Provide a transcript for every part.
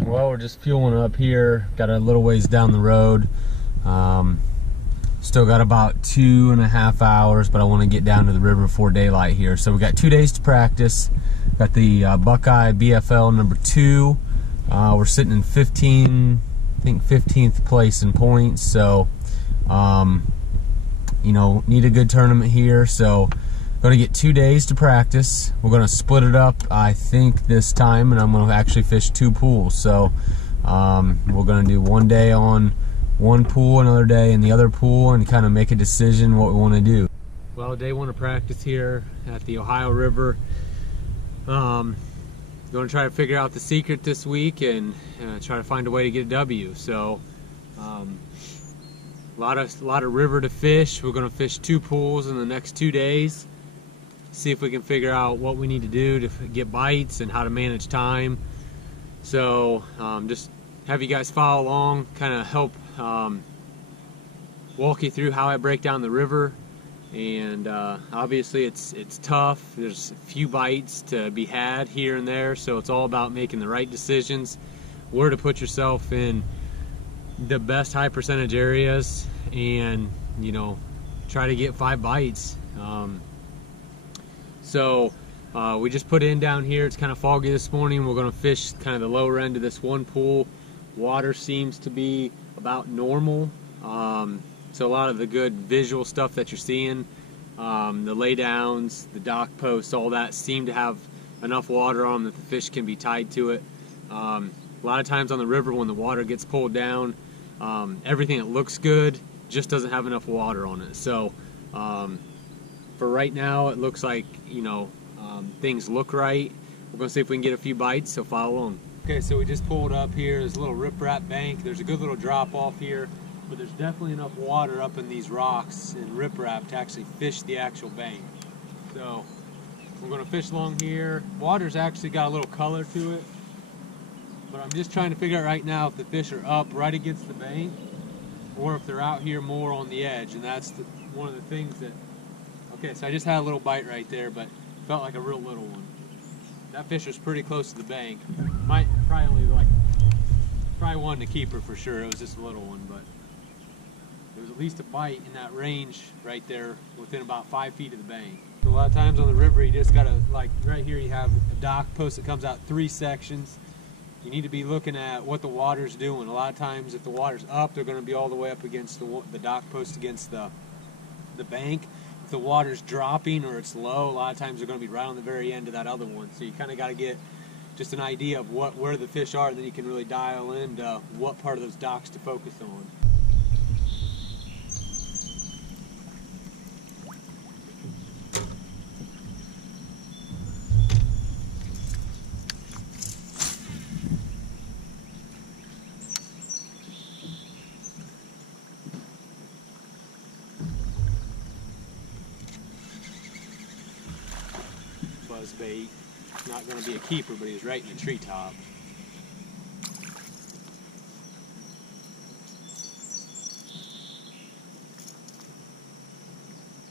Well, we're just fueling up here. Got a little ways down the road. Still got about 2.5 hours, but I want to get down to the river before daylight here. So we got 2 days to practice. Got the Buckeye BFL number 2. We're sitting in 15th place in points. So, you know, need a good tournament here. So, going to get 2 days to practice. We're going to split it up, I think, this time, and I'm going to actually fish 2 pools. So, we're going to do 1 day on one pool, another day in the other pool, and kind of make a decision what we want to do. Well, day 1 of practice here at the Ohio River. Going to try to figure out the secret this week and try to find a way to get a W. So, a lot of river to fish. We're going to fish 2 pools in the next 2 days. See if we can figure out what we need to do to get bites and how to manage time. So, just have you guys follow along, kind of help walk you through how I break down the river. And obviously it's tough. There's a few bites to be had here and there, so it's all about making the right decisions, where to put yourself in the best high percentage areas, and, you know, try to get 5 bites. So we just put in down here. It's kind of foggy this morning. We're going to fish kind of the lower end of this one pool. Water seems to be about normal. So a lot of the good visual stuff that you're seeing, the laydowns, the dock posts, all that seem to have enough water on them that the fish can be tied to it. A lot of times on the river, when the water gets pulled down, everything that looks good just doesn't have enough water on it. So for right now, it looks like, you know, things look right. We're going to see if we can get a few bites, so follow along. Okay, so we just pulled up here. There's a little riprap bank. There's a good little drop off here, but there's definitely enough water up in these rocks and riprap to actually fish the actual bank. So we're going to fish along here. Water's actually got a little color to it, but I'm just trying to figure out right now if the fish are up right against the bank or if they're out here more on the edge. And that's one of the things that, okay, so I just had a little bite right there, but felt like a real little one. That fish was pretty close to the bank. Probably wanted to keep her for sure. It was just a little one, but there was at least a bite in that range right there within about 5 feet of the bank. So a lot of times on the river, you just gotta, like right here, you have a dock post that comes out 3 sections. You need to be looking at what the water's doing. A lot of times, if the water's up, they're going to be all the way up against the dock post against the bank. If the water's dropping or it's low, a lot of times they're going to be right on the very end of that other one. So you kind of got to get just an idea of where the fish are, and then you can really dial into what part of those docks to focus on. Buzzbait. Not going to be a keeper, but he was right in the treetop.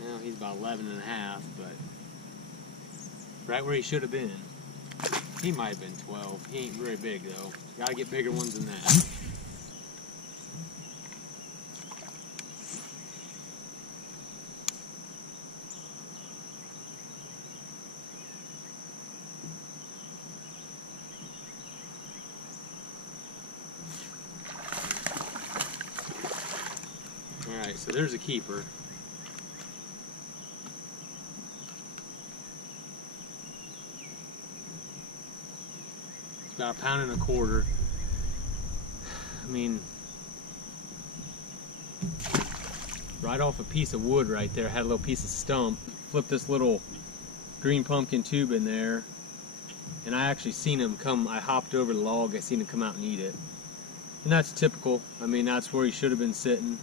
Well, he's about 11.5, but right where he should have been. He might have been 12. He ain't very big though. Got to get bigger ones than that. Alright, so there's a keeper. It's about 1.25 pounds. I mean, right off a piece of wood right there, had a little piece of stump. Flipped this little green pumpkin tube in there, and I actually seen him come. I hopped over the log, I seen him come out and eat it. And that's typical. I mean, that's where he should have been sitting.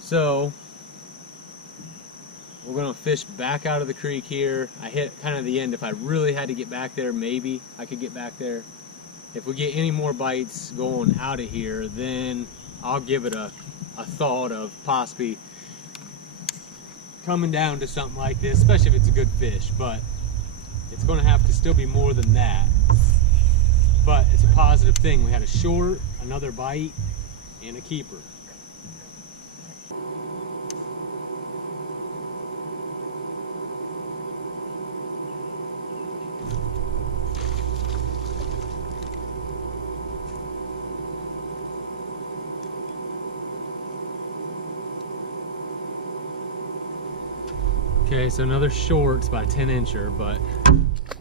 So we're going to fish back out of the creek here. I hit kind of the end. If I really had to get back there, maybe I could get back there. If we get any more bites going out of here, then I'll give it a thought of possibly coming down to something like this, especially if it's a good fish. But it's going to have to still be more than that. But positive thing. We had a short, another bite, and a keeper. Okay, so another short, it's about a 10-incher, but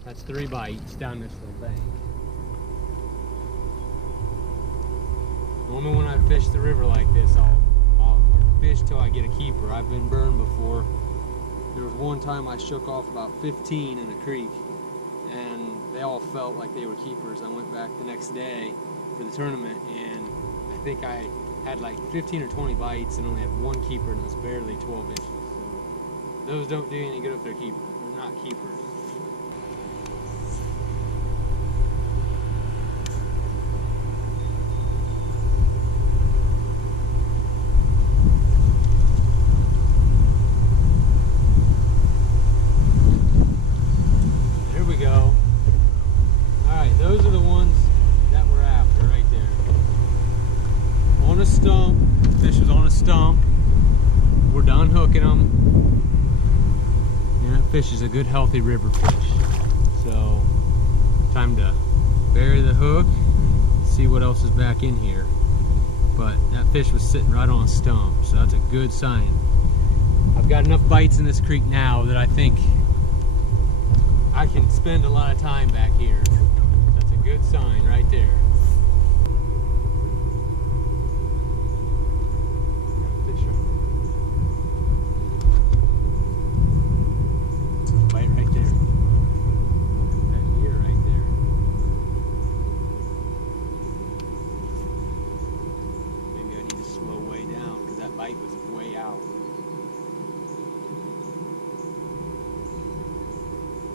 that's 3 bites down this little bank. Normally when I fish the river like this, I'll fish till I get a keeper. I've been burned before. There was one time I shook off about 15 in a creek, and they all felt like they were keepers. I went back the next day for the tournament, and I think I had like 15 or 20 bites and only had 1 keeper, and it was barely 12 inches. So those don't do any good if they're keepers. They're not keepers. Those are the ones that we're after right there. On a stump, fish was on a stump. We're done hooking them. And that fish is a good healthy river fish. So, time to bury the hook, see what else is back in here. But that fish was sitting right on a stump, so that's a good sign. I've got enough bites in this creek now that I think I can spend a lot of time back here. Good sign right there. Fish bite right there. That ear right there. Maybe I need to slow way down because that bite was way out.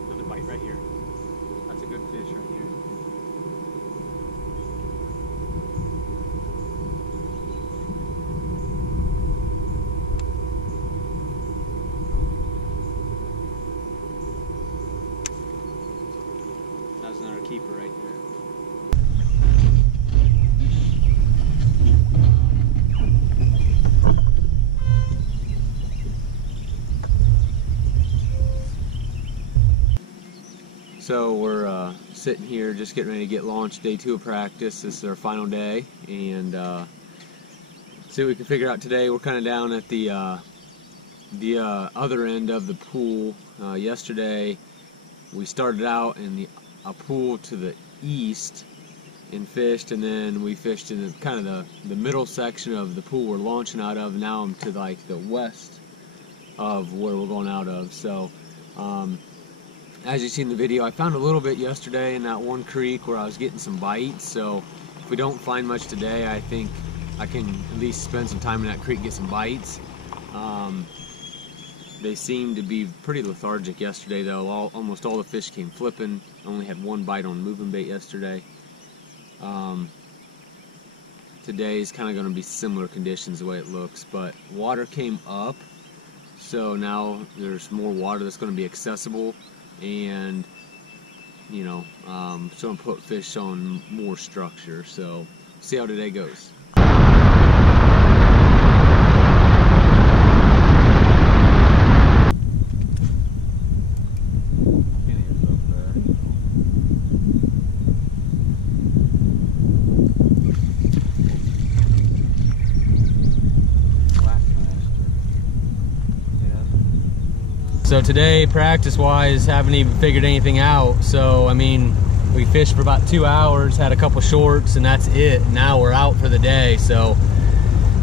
Another bite right here. That's a good fish right here. That's another keeper right there. So we're sitting here just getting ready to get launched. Day 2 of practice. This is our final day, and see what we can figure out today. We're kind of down at the other end of the pool. Yesterday we started out in a pool to the east and fished, and then we fished in kind of the middle section of the pool we're launching out of. Now I'm to like the west of where we're going out of. So as you see in the video, I found a little bit yesterday in that one creek where I was getting some bites. So if we don't find much today, I think I can at least spend some time in that creek and get some bites. They seemed to be pretty lethargic yesterday, though. Almost all the fish came flipping. Only had 1 bite on moving bait yesterday. Today is kind of going to be similar conditions the way it looks, but water came up, so now there's more water that's going to be accessible, and you know, so I'm put fish on more structure. So see how today goes. So today, practice-wise, haven't even figured anything out. So, I mean, we fished for about 2 hours, had a couple shorts, and that's it. Now we're out for the day. So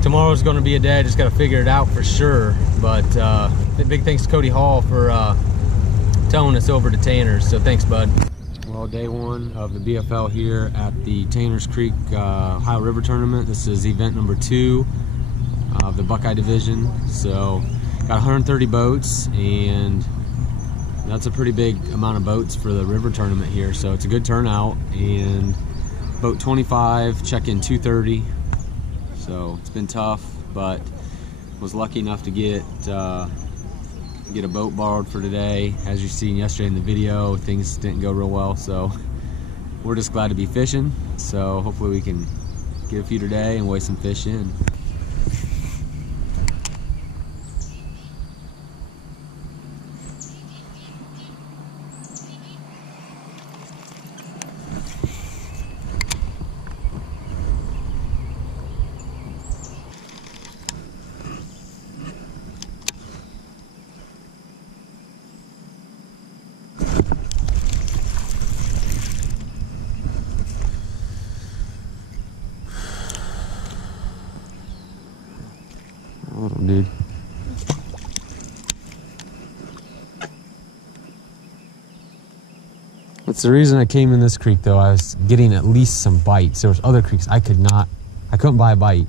tomorrow's going to be a day. I just got to figure it out for sure. But big thanks to Cody Hall for towing us over to Tanner's. So thanks, bud. Well, day 1 of the BFL here at the Tanner's Creek Ohio River Tournament. This is event number 2 of the Buckeye Division. So got 130 boats, and that's a pretty big amount of boats for the river tournament here. So it's a good turnout, and boat 25, check-in 2:30. So it's been tough, but was lucky enough to get a boat borrowed for today. As you seen yesterday in the video, things didn't go real well, so we're just glad to be fishing. So hopefully we can get a feeder today and weigh some fish in. Little dude. That's the reason I came in this creek though. I was getting at least some bites. There was other creeks I couldn't buy a bite.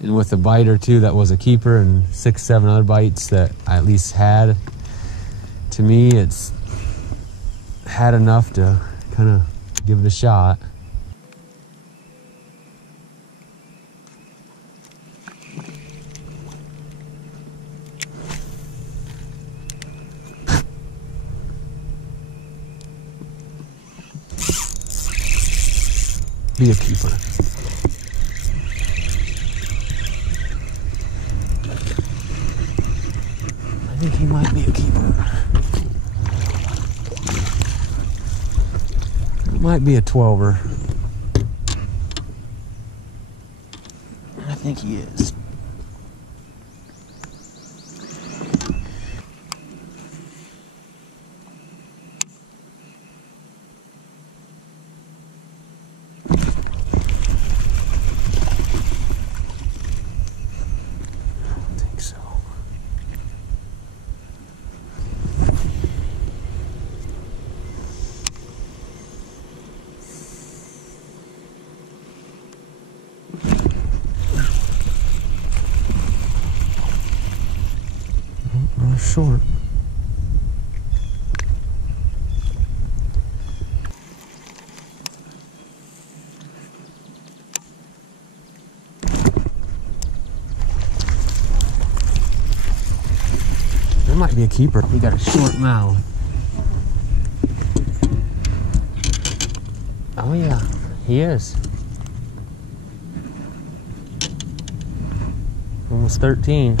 And with a bite or two that was a keeper and 6, 7 other bites that I at least had, to me it's had enough to kind of give it a shot. Be a keeper. I think he might be a keeper. It might be a 12er. I think he is. Short. There might be a keeper. We got a short mouth. Oh yeah, he is. Almost 13.